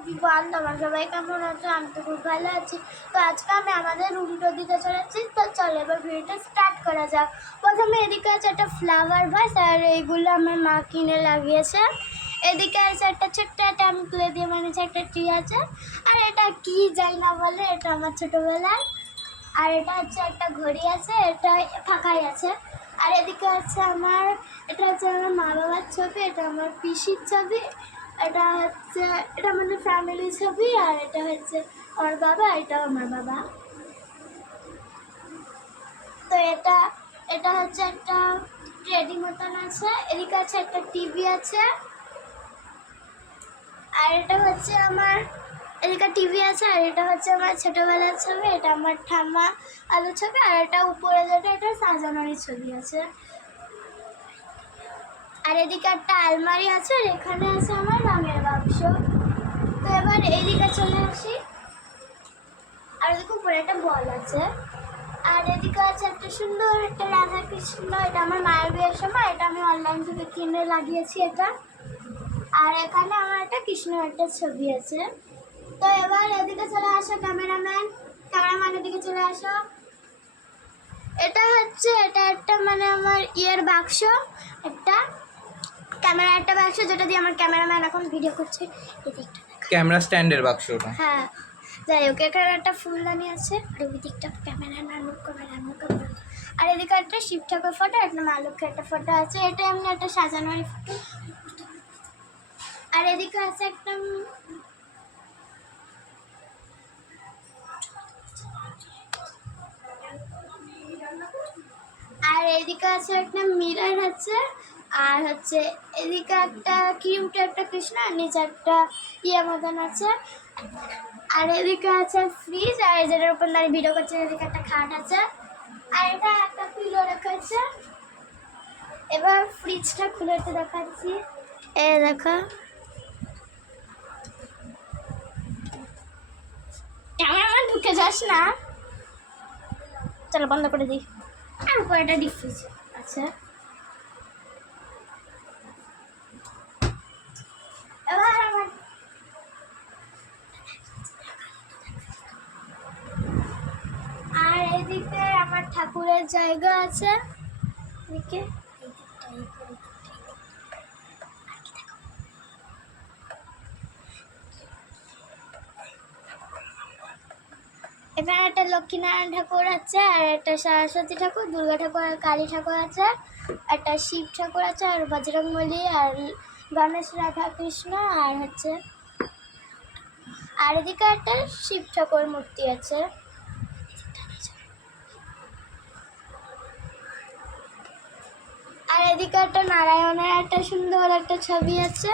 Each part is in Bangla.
এভরিওয়ান, তোমরা সবাই কেমন আছো? আমি তো খুব ভালো আছি। তো আজকে আমি আমাদের রুমটা দিতে চলেছি। তো চলো এবার ভিডিওটা স্টার্ট করা যাক। প্রথমে এদিকে আছে একটা ফ্লাওয়ার ভাস, আর এইগুলো আমার মা কিনে লাগিয়েছে। এদিকে আছে একটা ছোট্ট একটা আমি তুলে দিয়ে বানিয়েছি একটা ট্রি আছে। আর এটা কি যাই না বলে, এটা আমার ছোটোবেলার। আর এটা হচ্ছে একটা ঘড়ি আছে, এটা ফাঁকাই আছে। আর এদিকে আছে আমার, এটা হচ্ছে আমার মা বাবার ছবি, এটা আমার পিসির ছবি, এটা হচ্ছে এটা আমাদের ফ্যামিলির ছবি। আর এটা হচ্ছে আমার বাবা, এটাও আমার বাবা। তো এটা এটা হচ্ছে একটা টেডি মতন আছে। এদিকে আছে একটা টিভি আছে। আর এটা হচ্ছে আমার, এদিকে টিভি আছে। আর এটা হচ্ছে আমার ছোটোবেলার ছবি, এটা আমার ঠাম্মা আলুর ছবি। আর এটা উপরে যেটা, এটা শাহজাহানের ছবি আছে। আর এদিকে একটা আলমারি আছে, আর এখানে আছে আমার রঙের বাক্স। তো এবার এদিকে চলে আসি। আর এদিকে উপরে একটা বল আছে। আর এদিকে আছে একটা সুন্দর একটা রাধা কৃষ্ণ, এটা আমার মায়ের বিয়ের সময়, এটা আমি অনলাইন থেকে কিনে লাগিয়েছি এটা। আর এখানে আমার একটা কৃষ্ণ একটা ছবি আছে। তো এবার এদিকে চলে আসো ক্যামেরাম্যান এদিকে চলে আসো। এটা হচ্ছে এটা একটা মানে আমার ইয়ের বাক্স, একটা ক্যামেরা একটা বাক্স, যেটা দিয়ে আমার ক্যামেরাম্যান এখন ভিডিও করছে। এদিকটা ক্যামেরা স্ট্যান্ডের বাক্স ওটা। হ্যাঁ, যাই হোক, এখানে একটা ফুলদানি আছে। আর ওই দিকটা ক্যামেরাম্যান মুখ করে। আর এদিকে একটা শিব ঠাকুর ফটো, একটা মা লক্ষ্মী একটা ফটো আছে। এটা এমনি একটা সাজানোর ফটো। আর এদিকে আছে একটা আর এদিকে আছে একটা মিরর আছে। আর হচ্ছে এদিকে একটা কিউট একটা কৃষ্ণ, আর নিচে একটা ইয়ে মতন আছে। আর এদিকে আছে ফ্রিজ, আর যেটার উপর দাঁড়িয়ে ভিডিও করছে। এদিকে একটা খাট আছে। আর এটা একটা পিলো রেখেছে। এবার ফ্রিজটা খুলে একটু দেখাচ্ছি। এ দেখো, ক্যামেরাম্যান ঢুকে যাস না, চলো বন্ধ করে দিই। আর উপরে একটা ডিপ ফ্রিজ আছে। এবার আমার আর এদিকে আমার ঠাকুরের জায়গা আছে। এদিকে এখানে একটা লক্ষ্মীনারায়ণ ঠাকুর আছে, আর একটা সরস্বতী ঠাকুর, দুর্গা ঠাকুর আর কালী ঠাকুর আছে, একটা শিব ঠাকুর আছে, আর বজরংবলী, আর গণেশ, রাধা কৃষ্ণ, আর হচ্ছে আর এদিকে একটা শিব ঠাকুর মূর্তি আছে। আর এদিকে একটা নারায়ণের একটা সুন্দর একটা ছবি আছে।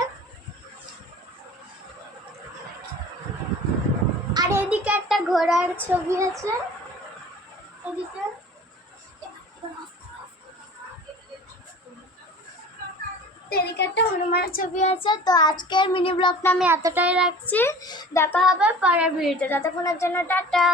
আর এদিকে একটা ঘোড়ার ছবি আছে। এদিকে এদিকে একটা হনুমানের ছবি আছে। তো আজকের মিনি ব্লগটা আমি এতটাই রাখছি। দেখা হবে পরের ভিডিওতে। ততক্ষণের জন্য টাটা।